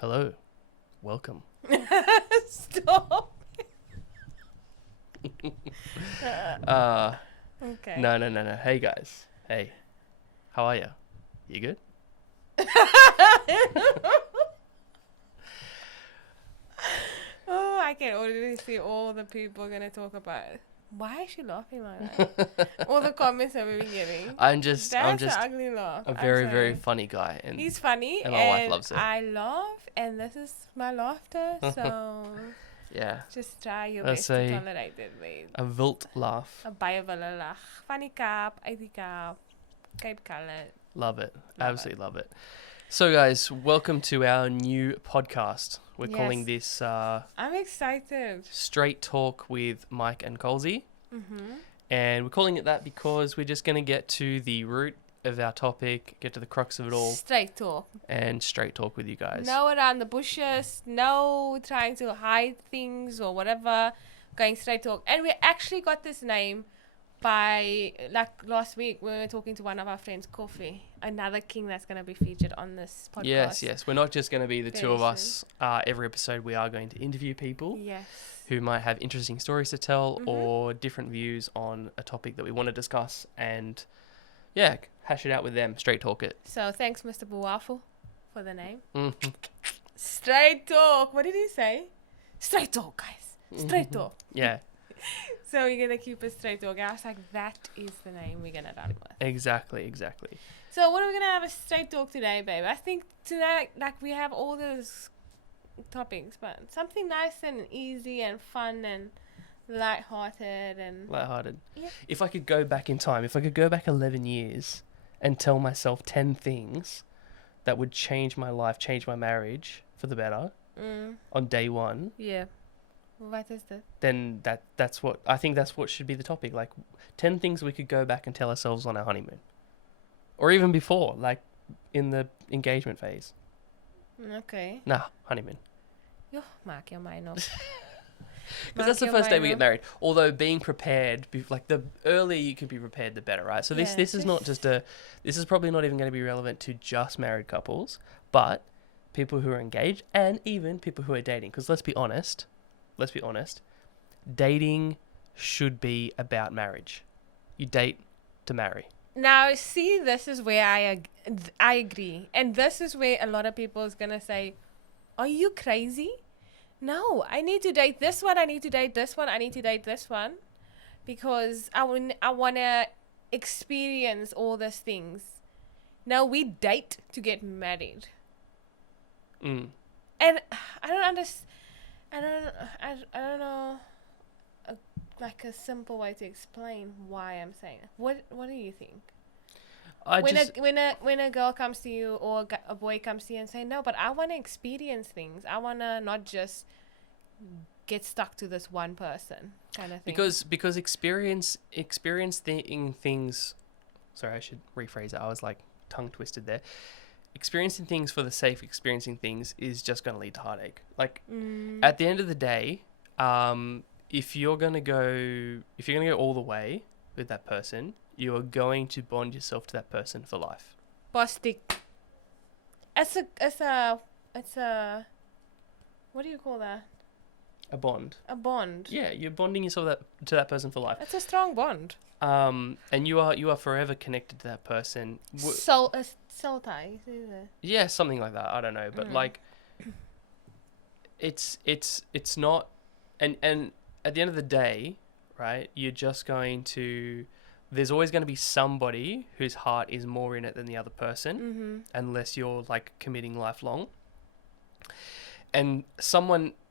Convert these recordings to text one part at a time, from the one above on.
Hello. Welcome. Stop. Uh, Okay. no. Hey, guys. Hey. How are you? You good? Oh, I can already see all the people gonna talk about it. Why is she laughing like that? All the comments that we've been getting. I'm just That's an ugly laugh. a I'm very, very sorry. funny guy. And He's funny, and my wife and loves it. I laugh, and this is my laughter. So Yeah. just try your Let's best to say tolerate it, mate. a wilt laugh. A baie wille lag. Van die Kaap, uit die Kaap, Cape Colour. Love it. Love Absolutely love it. So, guys, welcome to our new podcast. We're calling Yes. this I'm excited. Straight Talk with Mike and Colsey. Mm-hmm. And we're calling it that because we're just going to get to the root of our topic, get to the crux of it all, Straight talk. and straight talk with you guys. No around the bushes, no trying to hide things or whatever, going straight talk. And we actually got this name by, like last week, we were talking to one of our friends, Coffee, another king that's going to be featured on this podcast. Yes. We're not just going to be the Very two of soon. us. Every episode, we are going to interview people Yes. who might have interesting stories to tell Mhm. or different views on a topic that we want to discuss. And yeah, hash it out with them, straight talk it. So thanks, Mr. Buwafu, for the name. Mhm. Straight talk. What did he say? Straight talk, guys. Straight talk. Yeah, So we're going to keep it straight talk. I was like, that is the name we're going to run with. exactly. So what are we going to have a straight talk today, babe? I think today, like, we have all those topics, but something nice and easy and fun and light-hearted and... Lighthearted. Yeah. If I could go back in time, if I could go back 11 years and tell myself 10 things that would change my life, change my marriage for the better on day one, Yeah. What is that? then that's what I think that's what should be the topic. Like 10 things we could go back and tell ourselves on our honeymoon. Or even before, like in the engagement phase. Okay. Nah, honeymoon. Yo, maak jou mind op. Because that's the first day we get married. Although being prepared, like the earlier you can be prepared, the better, right? So this is not just this is probably not even going to be relevant to just married couples, but people who are engaged and even people who are dating. Because let's be honest, dating should be about marriage. You date to marry. Now, see, this is where I agree. And this is where a lot of people is going to say, are you crazy? No, I need to date this one. I need to date this one. I need to date this one. Because I want to experience all these things. Now, we date to get married. Mm. And I don't understand. I don't know like a simple way to explain why I'm saying it. What do you think? When a girl comes to you or a boy comes to you and say, no, but I want to experience things. I want to not just get stuck to this one person kind of thing. Because experiencing things. Sorry, I should rephrase it. I was like tongue twisted there. Experiencing things for the sake of experiencing things is just going to lead to heartache. Like at the end of the day, if you're gonna go all the way with that person, you are going to bond yourself to that person for life. Postic. It's a what do you call that? A bond. A bond. Yeah, you're bonding yourself to that person for life. It's a strong bond. And you are forever connected to that person. Soul tie. Yeah, something like that. I don't know, but like, it's not, and at the end of the day, right? You're just going to. There's always going to be somebody whose heart is more in it than the other person, unless you're like committing lifelong. And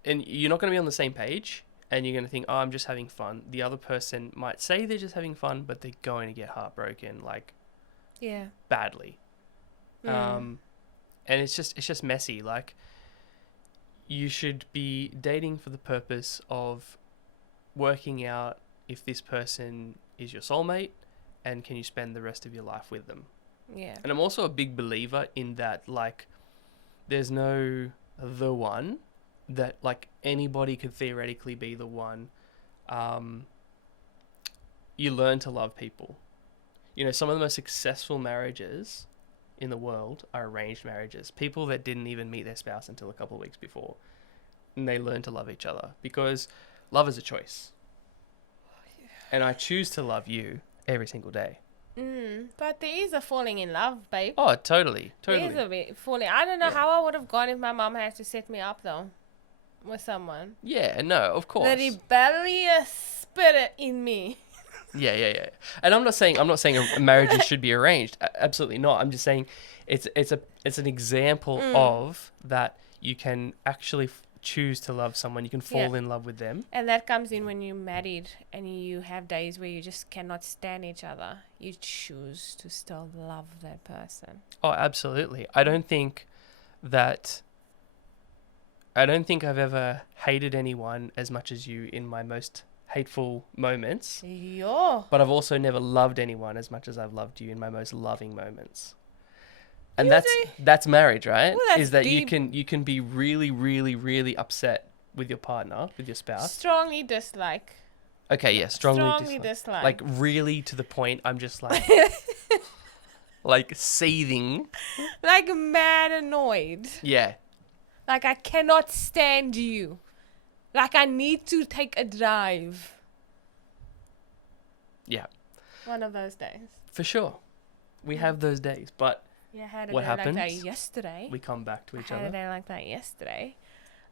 you're not going to be on the same page. And you're going to think, oh, I'm just having fun. The other person might say they're just having fun, but they're going to get heartbroken, like, badly. And it's just messy. Like, you should be dating for the purpose of working out if this person is your soulmate and can you spend the rest of your life with them. Yeah. And I'm also a big believer in that, like, there's no the one. That like anybody could theoretically be the one. You learn to love people. You know, some of the most successful marriages in the world are arranged marriages. People that didn't even meet their spouse until a couple of weeks before. And they learn to love each other because love is a choice. And I choose to love you every single day. But there is a falling in love, babe. Oh, totally. There is a bit falling. I don't know how I would have gone if my mom had to set me up, though, with someone. Yeah, no, of course. The rebellious spirit in me. Yeah. And I'm not saying marriages should be arranged. Absolutely not. I'm just saying it's an example of that you can actually choose to love someone. You can fall in love with them. And that comes in when you're married and you have days where you just cannot stand each other. You choose to still love that person. Oh, absolutely. I don't think I've ever hated anyone as much as you in my most hateful moments. Yeah. But I've also never loved anyone as much as I've loved you in my most loving moments. And that's marriage, right? Well, that's is that deep. you can be really, really, really upset with your partner, with your spouse. Strongly dislike. Okay, yeah, strongly dislike. Like really to the point I'm just like like seething. Like mad annoyed. Yeah. Like I cannot stand you. Like I need to take a drive. Yeah. One of those days. For sure. We have those days, but Yeah, I had a what day happens? like that yesterday. We come back to each I had a other. day like that yesterday.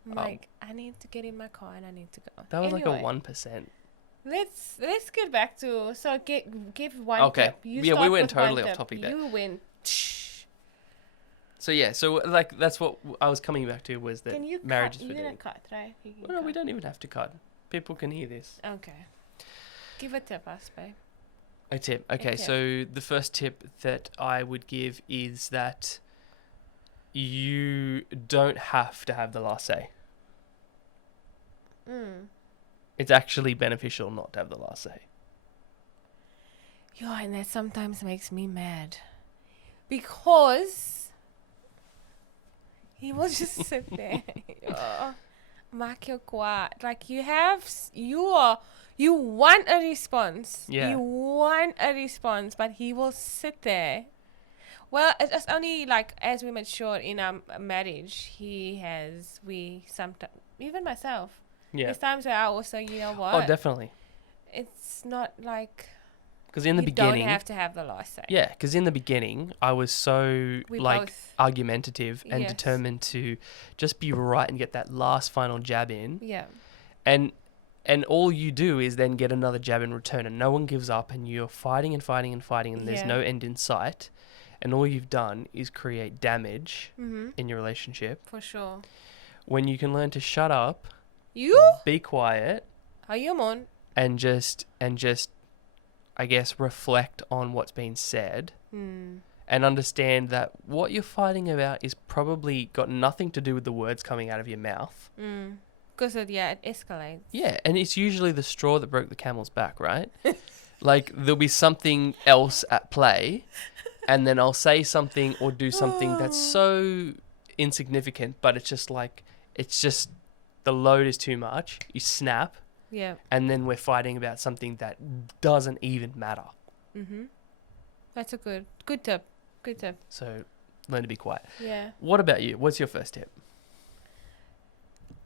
I'm like, I need to get in my car and I need to go. That was Anyway, like a 1%. Let's get back to give one Okay. tip. You Yeah, we start went with one totally off tip. topic there. You went. So yeah, so like that's what I was coming back to was that Can you marriage cut? is You for didn't dating. cut, right? You can Well, no, we cut. don't even have to cut. People can hear this. Okay. Give a tip, us, babe. A tip. Okay, tip. so the first tip that I would give is that you don't have to have the last say. It's actually beneficial not to have the last say. Yeah, and that sometimes makes me mad. Because he will just sit there. Maak jou kwaad. Like you want a response. Yeah. You want a response, but he will sit there. Well, it's only like as we mature in our marriage, we sometimes, even myself, Yeah. there's times where I also, you know what? Oh, definitely. It's not like Because in the you beginning, don't have to have the last say. yeah, because in the beginning, I was so We like both. argumentative and Yes. determined to just be right and get that last final jab in. Yeah. And all you do is then get another jab in return, and no one gives up, and you're fighting and fighting and fighting, and there's Yeah. no end in sight. And all you've done is create damage Mm-hmm. in your relationship. For sure. When you can learn to shut up, You? be quiet, Are you on? and just I guess reflect on what's been said Hmm. and understand that what you're fighting about is probably got nothing to do with the words coming out of your mouth. Because it escalates. Yeah, and it's usually the straw that broke the camel's back, right? Like there'll be something else at play, and then I'll say something or do something that's so insignificant, but it's just the load is too much. You snap, Yeah. and then we're fighting about something that doesn't even matter. Mm-hmm. That's a good tip. Good tip. So learn to be quiet. Yeah. What about you? What's your first tip?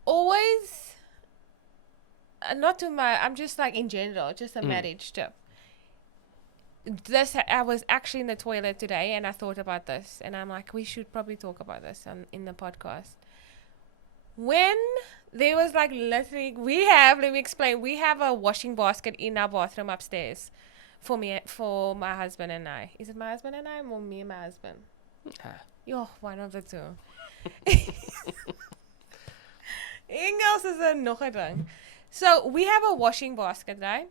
Always, I'm just like in general, just a marriage tip. I was actually in the toilet today and I thought about this and I'm like, we should probably talk about this in the podcast. When there was like literally, let me explain, we have a washing basket in our bathroom upstairs for my husband and I. Is it my husband and I or me and my husband? Yo, one of the two. Engels is nog 'n ding. So we have a washing basket, right?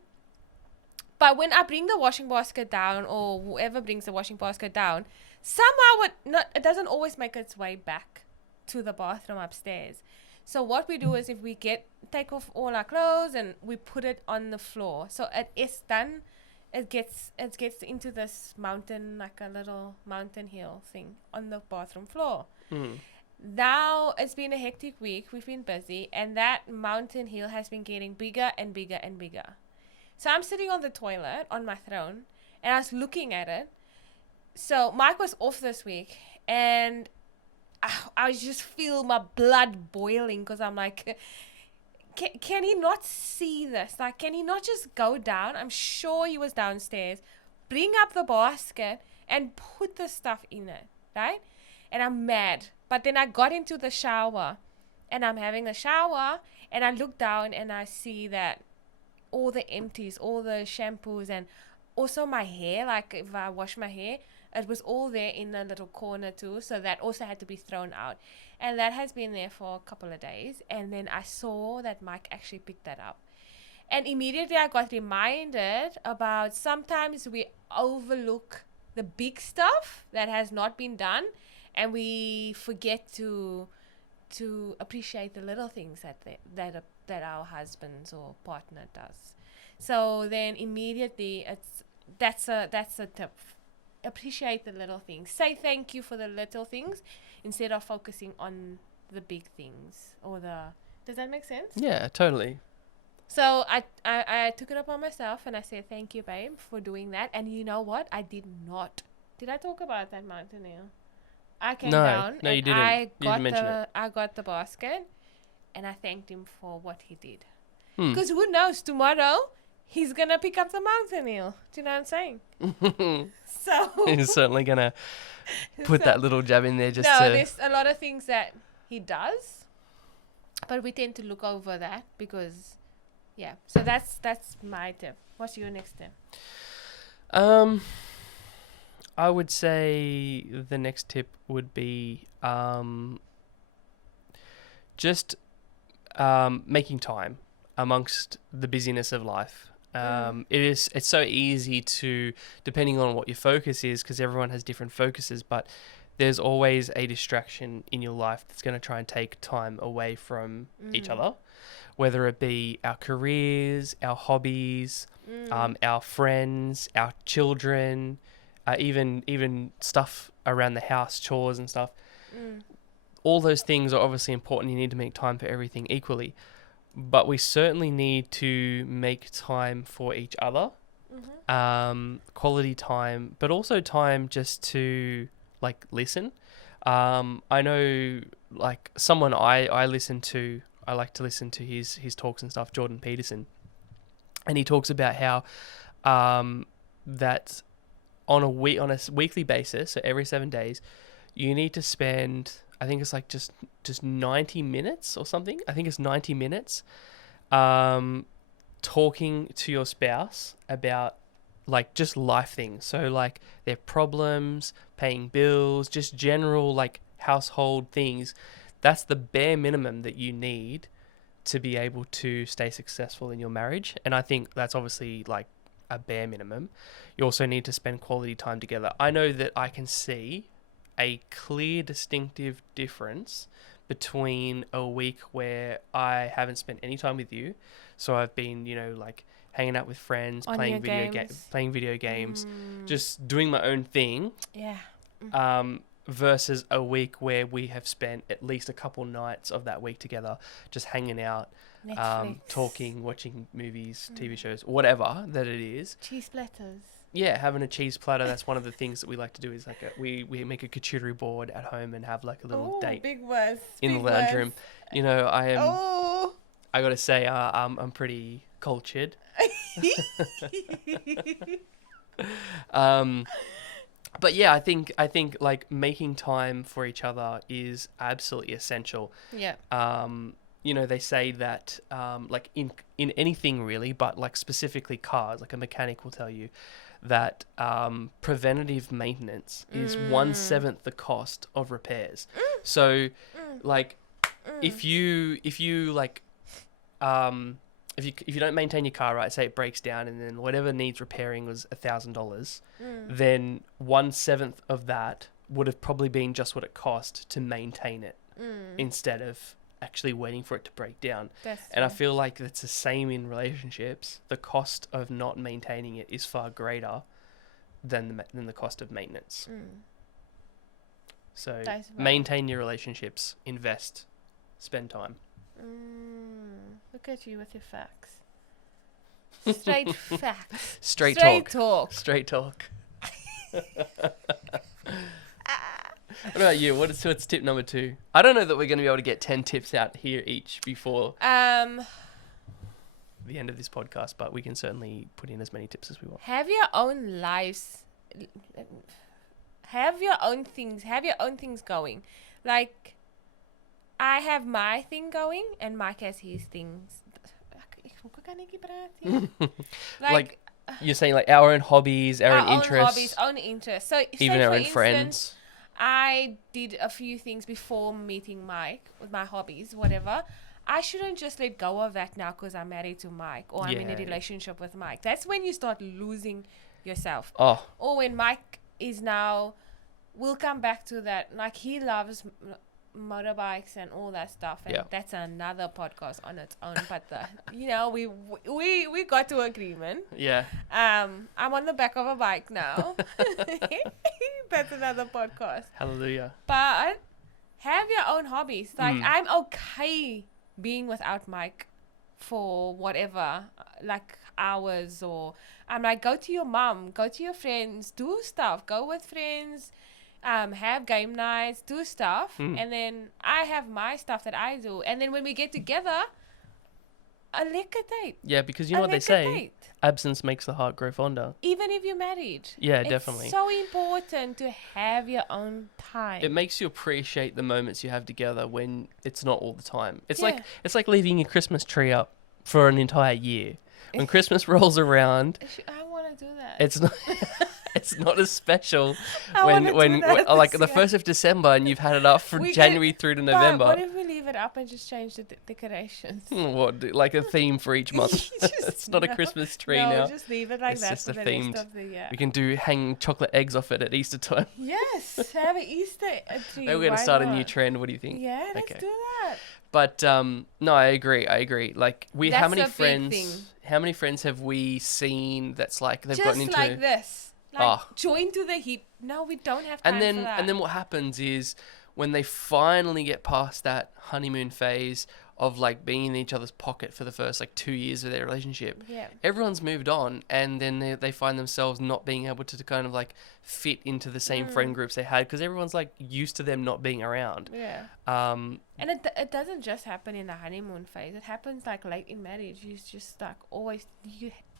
But when I bring the washing basket down, or whoever brings the washing basket down, somehow it doesn't always make its way back to the bathroom upstairs. So what we do is if we take off all our clothes and we put it on the floor. So it is done. It gets into this mountain, like a little mountain hill thing on the bathroom floor. Now it's been a hectic week. We've been busy, and that mountain hill has been getting bigger and bigger and bigger. So I'm sitting on the toilet on my throne, and I was looking at it. So Mike was off this week, and I just feel my blood boiling because I'm like, can he not see this? Like, can he not just go down? I'm sure he was downstairs, bring up the basket and put the stuff in it, right? And I'm mad. But then I got into the shower, and I'm having a shower, and I look down and I see that all the empties, all the shampoos, and also my hair, like if I wash my hair, it was all there in a little corner too. So that also had to be thrown out. And that has been there for a couple of days. And then I saw that Mike actually picked that up. And immediately I got reminded about sometimes we overlook the big stuff that has not been done, and we forget to appreciate the little things that our husbands or partner does. So then immediately that's a tip. Appreciate the little things. Say thank you for the little things instead of focusing on the big things does that make sense? Yeah, totally. So I took it upon myself and I said, thank you, babe, for doing that. And you know what? I did not. Did I talk about that mountaineer? I came down No, and you didn't. I got the basket and I thanked him for what he did. Hmm. Because who knows, tomorrow he's going to pick up the mountaineer. Do you know what I'm saying? So He's certainly going to put that little jab in there just no, to... there's a lot of things that he does, but we tend to look over that because, yeah. So that's my tip. What's your next tip? I would say the next tip would be just making time amongst the busyness of life. It's so easy to, depending on what your focus is, because everyone has different focuses, but there's always a distraction in your life that's going to try and take time away from each other, whether it be our careers, our hobbies, our friends, our children, even stuff around the house, chores and stuff. All those things are obviously important. You need to make time for everything equally. But we certainly need to make time for each other, quality time, but also time just to like listen. I know like someone I like to listen to his talks and stuff, Jordan Peterson, and he talks about how that on a weekly basis, so every 7 days, you need to spend, I think it's like just 90 minutes or something. I think it's 90 minutes talking to your spouse about like just life things. So like their problems, paying bills, just general like household things. That's the bare minimum that you need to be able to stay successful in your marriage. And I think that's obviously like a bare minimum. You also need to spend quality time together. I know that I can see a clear, distinctive difference between a week where I haven't spent any time with you. So I've been, like hanging out with friends, playing video games, just doing my own thing. Yeah. Versus a week where we have spent at least a couple nights of that week together, just hanging out, talking, watching movies, TV shows, whatever that it is. Cheese platters. Yeah, having a cheese platter. That's one of the things that we like to do. Is like we make a charcuterie board at home and have like a little date big words. in the lounge room. I am. I gotta say, I'm pretty cultured. But yeah, I think like making time for each other is absolutely essential. Yeah. They say that like in anything really, but like specifically cars, like a mechanic will tell you that preventative maintenance is 1/7 the cost of repairs. So like if you like if you don't maintain your car right, say it breaks down and then whatever needs repairing was $1,000, then 1/7 of that would have probably been just what it cost to maintain it instead of actually waiting for it to break down. And I feel like that's the same in relationships. The cost of not maintaining it is far greater than the cost of maintenance. So maintain your relationships, invest, spend time. Look at you with your facts. Straight facts. Straight talk. Straight talk. What about you? What's tip number 2? I don't know that we're going to be able to get 10 tips out here each before the end of this podcast, but we can certainly put in as many tips as we want. Have your own lives. Have your own things. Have your own things going. Like, I have my thing going, and Mike has his things. Like you're saying, like our own hobbies, our own interests, own interests. So even say our for own instance, friends. I did a few things before meeting Mike with my hobbies, whatever. I shouldn't just let go of that now because I'm married to Mike or I'm in a relationship with Mike. That's when you start losing yourself. Oh. Or when Mike is now, we'll come back to that. Like, he loves motorbikes and all that stuff, and that's another podcast on its own. But we got to agreement. Yeah. I'm on the back of a bike now. That's another podcast. Hallelujah. But have your own hobbies. Like, I'm okay being without Mike for whatever, like hours, or I'm like, go to your mom, go to your friends, do stuff, go with friends, have game nights, do stuff, and then I have my stuff that I do, and then when we get together, a liquor date. Yeah, because you know what they say, absence makes the heart grow fonder. Even if you're married. Yeah, definitely. It's so important to have your own time. It makes you appreciate the moments you have together when it's not all the time. It's like leaving your Christmas tree up for an entire year. When Christmas rolls around, I want to do that. it's not. It's not as special when like the 1st of December and you've had it up from January through to November. What if we leave it up and just change the decorations? Like a theme for each month? It's not a Christmas tree now. Just leave it like that for the rest of the year. We can hang chocolate eggs off it at Easter time. Yes, have an Easter tree. We're going to start a new trend. What do you think? Yeah, let's do that. But no, I agree. Like That's how many friends have we seen that's like they've gotten into like this? Like, join to the hip. No, we don't have time for that. And then what happens is when they finally get past that honeymoon phase of like being in each other's pocket for the first like 2 years of their relationship, everyone's moved on, and then they find themselves not being able to kind of like fit into the same friend groups they had because everyone's like used to them not being around. Yeah. And it doesn't just happen in the honeymoon phase. It happens like late in marriage. You just like always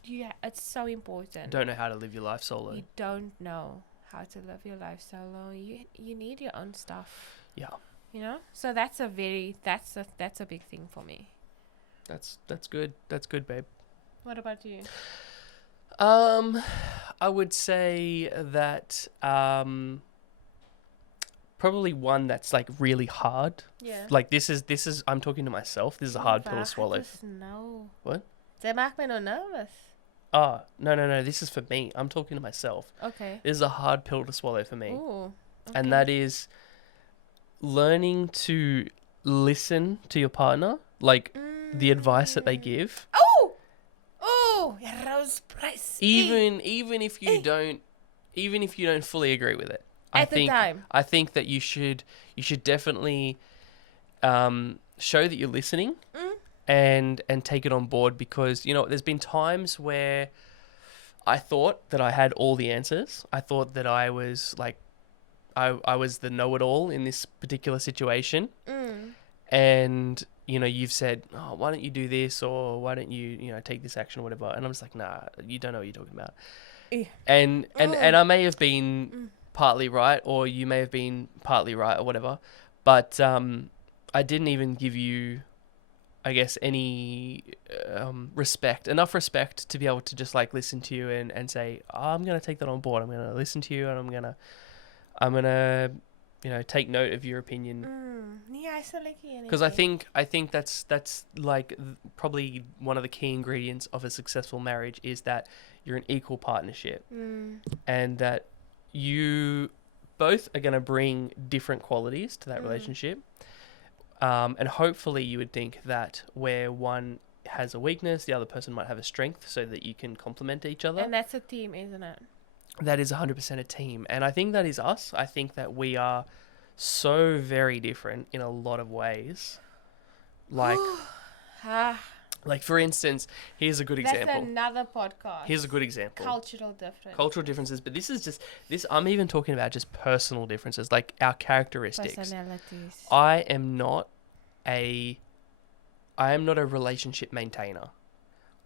it's so important. Don't know how to live your life solo. You don't know how to live your life solo. You need your own stuff. Yeah. You know? So that's a big thing for me. That's good. That's good, babe. What about you? I would say that probably one that's like really hard. Yeah. Like this is I'm talking to myself. This is a hard pill to swallow. No. What? They make me nervous. Oh, no. This is for me. I'm talking to myself. Okay. This is a hard pill to swallow for me. Ooh, okay. And that is learning to listen to your partner, like the advice that they give. Oh, Rose Price. Even if you don't fully agree with it. I think that you should definitely show that you're listening and take it on board, because there's been times where I thought that I had all the answers. I thought that I was like I was the know-it-all in this particular situation. And you've said, oh, why don't you do this, or why don't you take this action or whatever, and I'm just like, nah, you don't know what you're talking about. And I may have been partly right, or you may have been partly right, or whatever, but I didn't even give you, I guess, any enough respect to be able to just like listen to you and say, oh, I'm going to take that on board. I'm going to listen to you, and I'm going to take note of your opinion. Because I think that's like probably one of the key ingredients of a successful marriage is that you're an equal partnership, and that you both are going to bring different qualities to that relationship. And hopefully you would think that where one has a weakness, the other person might have a strength, so that you can complement each other. And that's a team, isn't it? That is 100% a team. And I think that is us. I think that we are so very different in a lot of ways. Like, Like, for instance, here's a good example. That's another podcast. Here's a good example. Cultural difference. Cultural differences, but I'm even talking about just personal differences, like our characteristics. Personalities. I am not a relationship maintainer.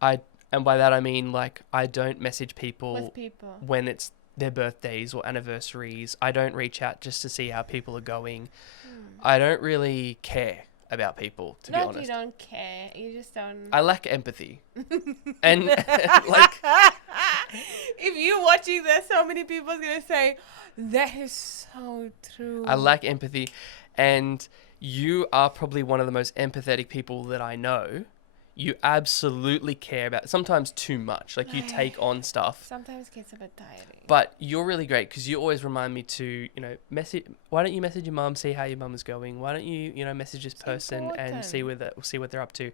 And by that I mean, like, I don't message people With people. when it's their birthdays or anniversaries. I don't reach out just to see how people are going. I don't really care about people, to be honest. You don't care. You just don't. I lack empathy. And like, if you're watching this, so many people are gonna say that is so true. I lack empathy, and you are probably one of the most empathetic people that I know. You absolutely care about, sometimes too much. Like, you take on stuff. Sometimes it gets a bit tiring. But you're really great because you always remind me to, message. Why don't you message your mum, see how your mum is going? Why don't you, message this person and see what they're up to?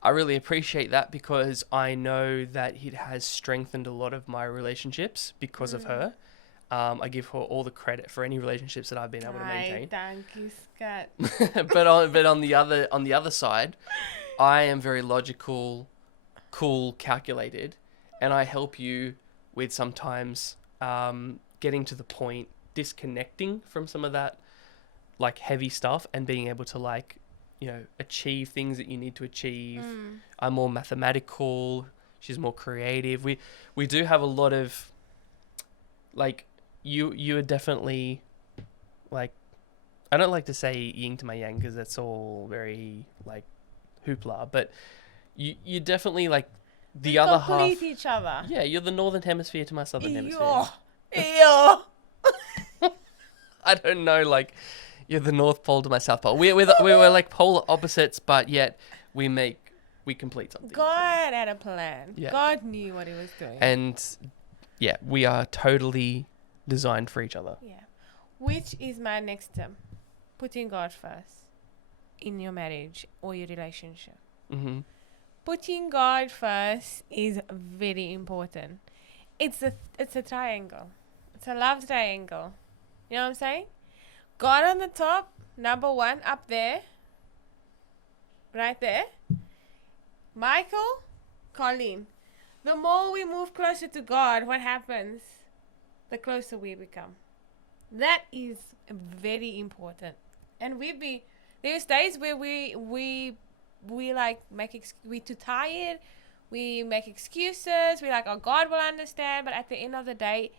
I really appreciate that because I know that it has strengthened a lot of my relationships because of her. I give her all the credit for any relationships that I've been able to maintain. Thank you, Scott. but on the other side, I am very logical, cool, calculated, and I help you with sometimes getting to the point, disconnecting from some of that like heavy stuff and being able to like, achieve things that you need to achieve. I'm more mathematical. She's more creative. We do have a lot of like, you are definitely like, I don't like to say yin to my yang because that's all very like hoopla, but you definitely like the other half. Complete each other. Yeah, you're the northern hemisphere to my southern hemisphere. Yeah. I don't know, like you're the North Pole to my South Pole. We're like polar opposites, but yet we complete something. God had a plan. Yeah. God knew what he was doing. And yeah, we are totally designed for each other. Yeah. Which is my next tip. Putting God first in your marriage or your relationship. Mm-hmm. Putting God first is very important. It's a triangle. It's a love triangle. You know what I'm saying? God on the top, number one, up there. Right there. Michael, Colleen. The more we move closer to God, what happens? The closer we become. That is very important. And there's days where we like we too tired, we make excuses, we like, oh, God will understand, but at the end of the day,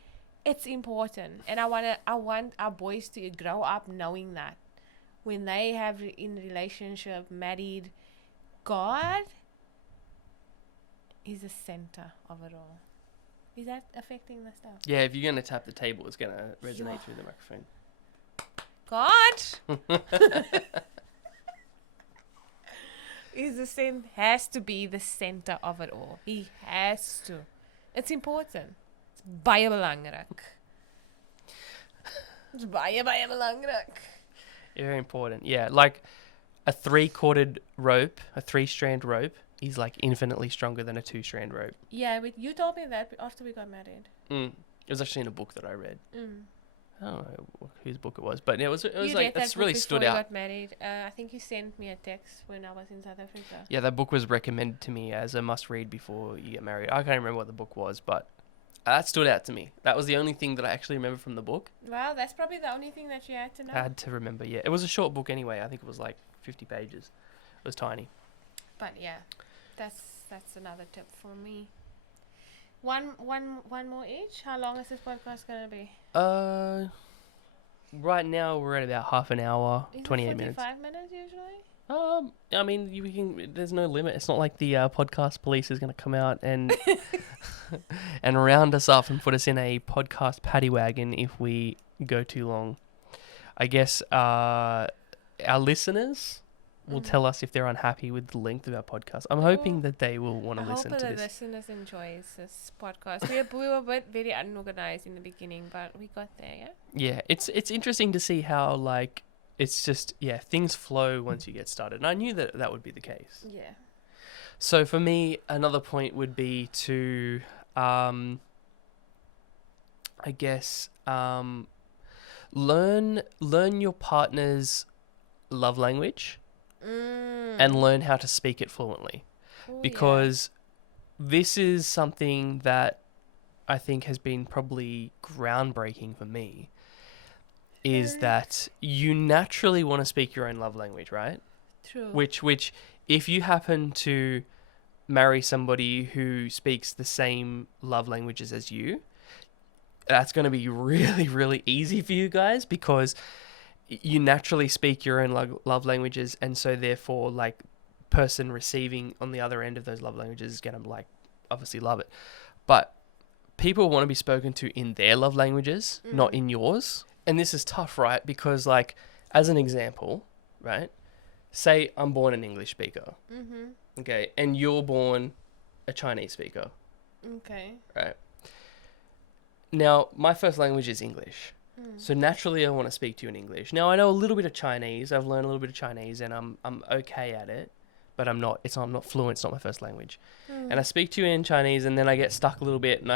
it's important. And I want our boys to grow up knowing that when they have in relationship, married, God is the center of it all. Is that affecting the stuff? Yeah, if you're going to tap the table, it's going to resonate through the microphone. God has to be the center of it all. He has to. It's important. It's baie belangrik. It's baie belangrik. Very important. Yeah, like a 3-corded rope, a 3-strand rope is like infinitely stronger than a 2-strand rope. Yeah, but you told me that after we got married. It was actually in a book that I read. I don't know whose book it was, but it was like, it's really stood out. You got married. I think you sent me a text when I was in South Africa. Yeah, that book was recommended to me as a must-read before you get married. I can't remember what the book was, but that stood out to me. That was the only thing that I actually remember from the book. Well, that's probably the only thing that you had to know. I had to remember, yeah. It was a short book anyway. I think it was like 50 pages. It was tiny. But yeah, that's another tip for me. One more each. How long is this podcast gonna be? Right now we're at about half an hour, 28 minutes. 45 minutes usually. I mean, there's no limit. It's not like the podcast police is going to come out and and round us up and put us in a podcast paddy wagon if we go too long. I guess our listeners will tell us if they're unhappy with the length of our podcast. I'm hoping that they will want to listen to this. I hope the listeners enjoys this podcast. We were a bit very unorganized in the beginning, but we got there, yeah? Yeah, it's interesting to see how, like, it's just, things flow once you get started. And I knew that would be the case. Yeah. So for me, another point would be to, I guess, learn your partner's love language and learn how to speak it fluently. Oh, yeah. because this is something that I think has been probably groundbreaking for me, is that you naturally want to speak your own love language, right? True. Which if you happen to marry somebody who speaks the same love languages as you, that's going to be really, really easy for you guys, because you naturally speak your own love languages, and so therefore, like, person receiving on the other end of those love languages is going to, like, obviously love it. But people want to be spoken to in their love languages, not in yours. And this is tough, right? Because, like, as an example, right? Say I'm born an English speaker, okay, and you're born a Chinese speaker, Okay. right? Now, my first language is English. So naturally, I want to speak to you in English. Now, I know a little bit of Chinese. I've learned a little bit of Chinese, and I'm okay at it, but I'm not fluent. It's not my first language. And I speak to you in Chinese, and then I get stuck a little bit, and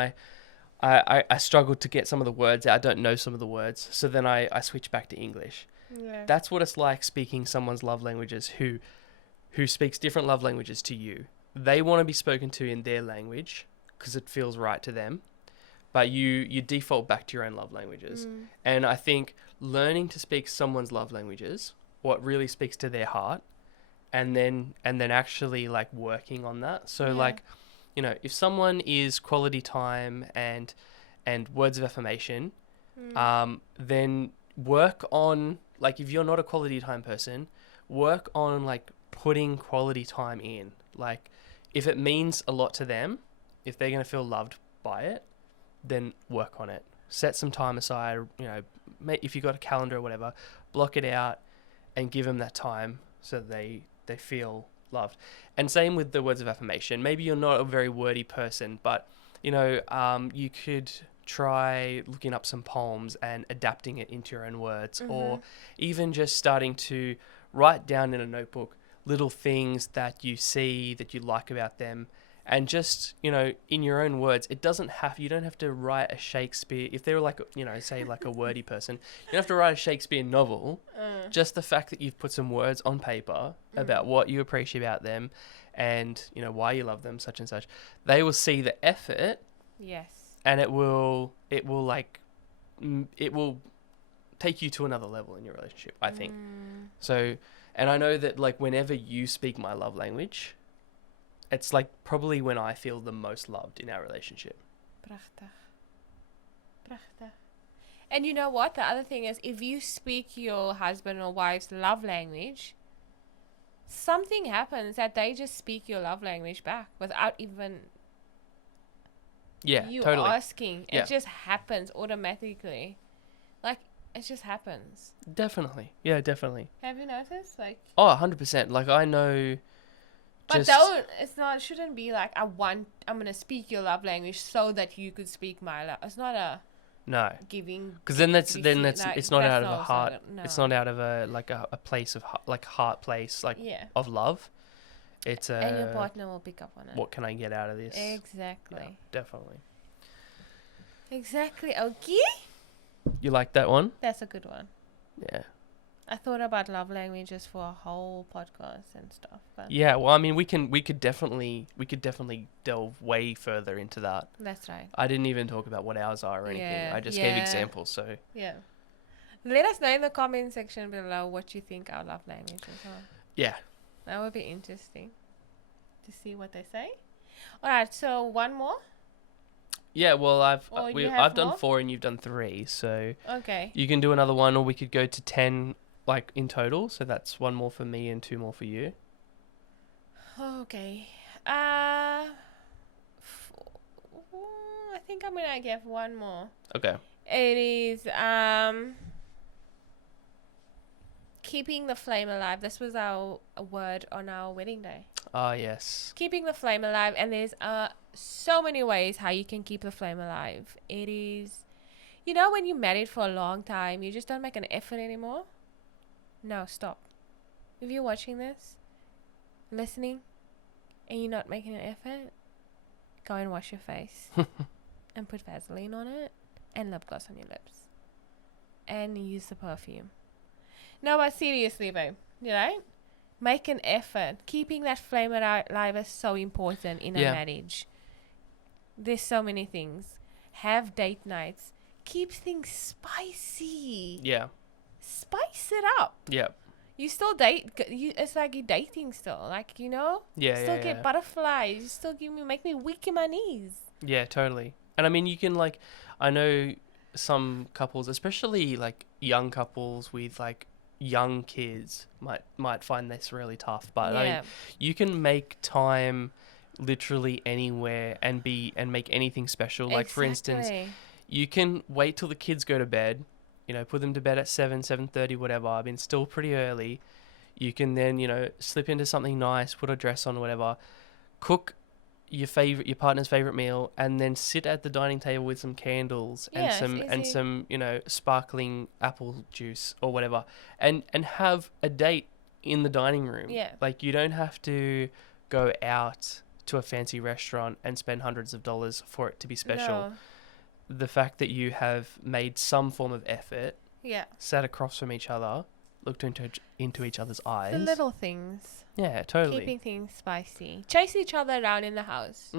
I struggle to get some of the words out. I don't know some of the words, so then I switch back to English. Yeah. That's what it's like speaking someone's love languages who speaks different love languages to you. They want to be spoken to in their language because it feels right to them, but you default back to your own love languages. And I think learning to speak someone's love languages, what really speaks to their heart, and then actually, like, working on that. So like, you know, if someone is quality time and words of affirmation, then work on, like, if you're not a quality time person, work on, like, putting quality time in. Like, if it means a lot to them, if they're going to feel loved by it, then work on it. Set some time aside, you know, if you've got a calendar or whatever, block it out and give them that time so they feel loved. And same with the words of affirmation. Maybe you're not a very wordy person, but, you know, you could try looking up some poems and adapting it into your own words, or even just starting to write down in a notebook little things that you see that you like about them, and just, you know, in your own words. You don't have to write a Shakespeare, if they're like, you know, say like a wordy person, you don't have to write a Shakespeare novel. Just the fact that you've put some words on paper about what you appreciate about them, and, you know, why you love them, such and such, they will see the effort. Yes. And it will take you to another level in your relationship, I think. So, and I know that, like, whenever you speak my love language, it's like probably when I feel the most loved in our relationship. Prachtig. Prachtig. And you know what? The other thing is, if you speak your husband or wife's love language, something happens that they just speak your love language back without even you totally asking. It just happens automatically. Like, it just happens. Definitely. Yeah, definitely. Have you noticed? Like, 100%. Like, I know. But shouldn't be like, I'm going to speak your love language so that you could speak my love. It's not a giving. Because then it's not out of a heart. It's not out of a place of heart place, like, of love. It's and your partner will pick up on it. What can I get out of this? Exactly. Yeah, definitely. Exactly. Okay. You like that one? That's a good one. Yeah. I thought about love languages for a whole podcast and stuff. But yeah, well, I mean, we could definitely delve way further into that. That's right. I didn't even talk about what ours are or anything. Yeah, I just gave examples. So yeah, let us know in the comment section below what you think our love languages are. Yeah, that would be interesting to see what they say. All right, so one more. Yeah, well, I've done more? 4 and you've done 3, so okay, you can do another one, or we could go to 10, like, in total. So that's 1 more for me and 2 more for you. Okay. I think I'm gonna give 1 more. Okay. It is keeping the flame alive. This was our word on our wedding day. Ah, yes. Keeping the flame alive, and there's so many ways how you can keep the flame alive. It is, you know, when you're married for a long time, you just don't make an effort anymore. No, stop. If you're watching this, listening, and you're not making an effort, go and wash your face and put Vaseline on it and lip gloss on your lips and use the perfume. No, but seriously, babe, you know, Make an effort. Keeping that flame alive is so important in a Yeah. marriage. There's so many things. Have date nights. Keep things spicy. Yeah. Spice it up. Yeah. You still date. It's like you're dating still. Like, you know? Yeah. Still Yeah. get Yeah. butterflies. You still make me weak in my knees. Yeah, totally. And I mean, you can like, I know some couples, especially like young couples with like young kids, might find this really tough. But I mean, Yeah. you can make time literally anywhere and make anything special. Like for instance, Exactly. you can wait till the kids go to bed. You know, put them to bed at 7:30, whatever. I mean, still pretty early. You can then, you know, slip into something nice, put a dress on, whatever. Cook your partner's favorite meal, and then sit at the dining table with some candles and Yeah, it's easy. some you know, sparkling apple juice or whatever, and have a date in the dining room. Yeah. Like, you don't have to go out to a fancy restaurant and spend hundreds of dollars for it to be special. No. The fact that you have made some form of effort, Yeah. sat across from each other, looked into each other's eyes. The little things. Yeah, totally. Keeping things spicy. Chase each other around in the house.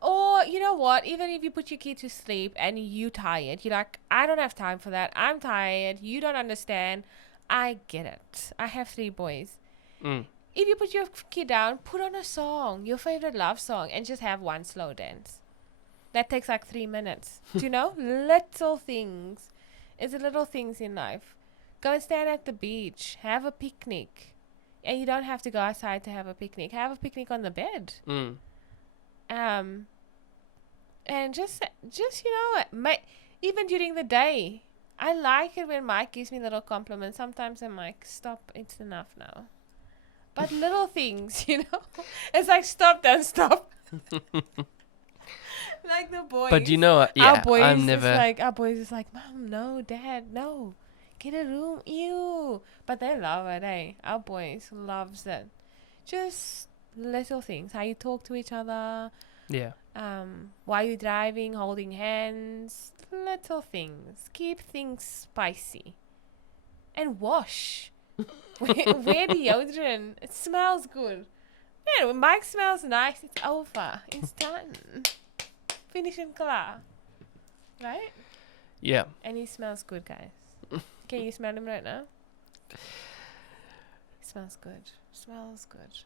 Or, you know what? Even if you put your kid to sleep and you tired, you're like, I don't have time for that. I'm tired. You don't understand. I get it. I have 3 boys. Mm. If you put your kid down, put on a song, your favorite love song, and just have one slow dance. That takes like 3 minutes. Do you know? Little things. It's the little things in life. Go and stand at the beach. Have a picnic. And you don't have to go outside to have a picnic. Have a picnic on the bed. Mm. And just you know, even during the day, I like it when Mike gives me little compliments. Sometimes I'm like, stop, it's enough now. But little things, you know, it's like stop, don't stop. Like the boys. But you know, yeah, our boys I'm never. our boys is like, Mom, no, Dad, no, get a room, ew. But they love it, eh? Our boys loves it. Just little things, how you talk to each other. Yeah. While you're driving, holding hands, little things. Keep things spicy. And wash. Wear deodorant. It smells good. Yeah, when Mike smells nice, it's over. It's done. Finish and clear. Right? Yeah. And he smells good, guys. Can you smell him right now? Smells good. Smells good.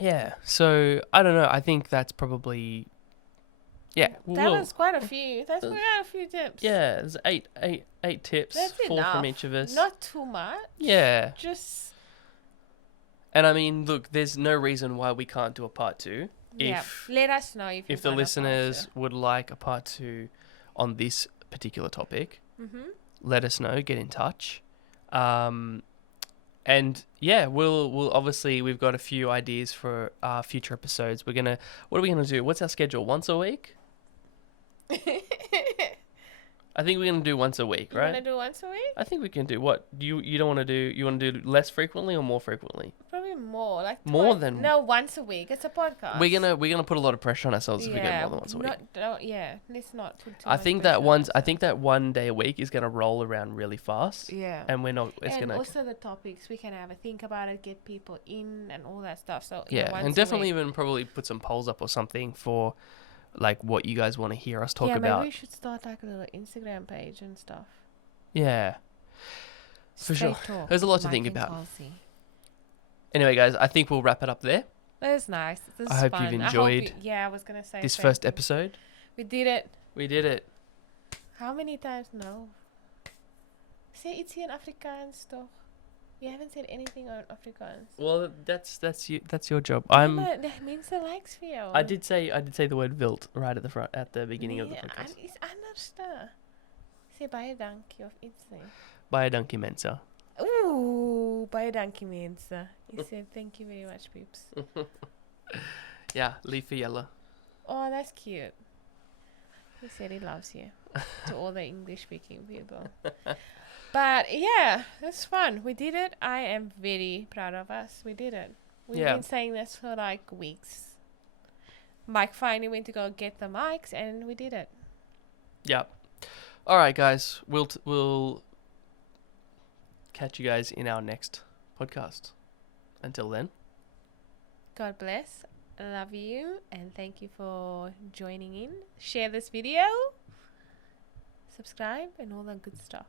Yeah. So I don't know. I think that's probably. Yeah. That was quite a few. That's quite a few tips. Yeah. There's eight tips. That's 4 enough. from each of us. Not too much. Yeah. Just. And I mean, look, there's no reason why we can't do a part 2. Yeah. Let us know if the listeners would like a part 2 on this particular topic. Mm-hmm. Let us know. Get in touch. And yeah, we'll obviously, we've got a few ideas for future episodes. What are we gonna do? What's our schedule? Once a week? I think we're gonna do once a week, right? You want to do once a week? I think we can do what? You don't want to do? You want to do less frequently or more frequently? Probably more. Like More than- No, once a week. It's a podcast. We're gonna put a lot of pressure on ourselves if we get more than once a week. Let's not put too I much think pressure that on one ourselves. day a week is gonna roll around really fast, Yeah. and we're not. It's And gonna. also the topics, we can have a think about it, get people in and all that stuff. So Yeah, once and a definitely week. even probably put some polls up or something for like what you guys want to hear us talk yeah, about. maybe we should start like a little Instagram page and stuff. Yeah. For sure. Straight talk There's a lot with to think Mike and about. Kelsey. Anyway, guys, I think we'll wrap it up there. That was nice. This I is hope fun. you've enjoyed yeah, I was gonna say this same first thing. episode. We did it. We did it. How many times? No. Say iets in Afrikaans toch? You haven't said anything on Afrikaans. Well, that's your job. Maar de mensen likes vir jou. I did say the word wilt right at the front at the beginning of the podcast. Iets anders da. Sê baie dankie of iets nie. Baie dankie mense. Ooh, baie dankie mense. He said thank you very much, peeps. Yeah, leave for yellow. Oh, that's cute. He said he loves you. To all the English speaking people. But yeah, that's fun. We did it. I am very proud of us. We did it. We've been saying this for like weeks. Mike finally went to go get the mics and we did it. Yeah. All right, guys. We'll catch you guys in our next podcast. Until then. God bless. I love you. And thank you for joining in. Share this video. Subscribe and all that good stuff.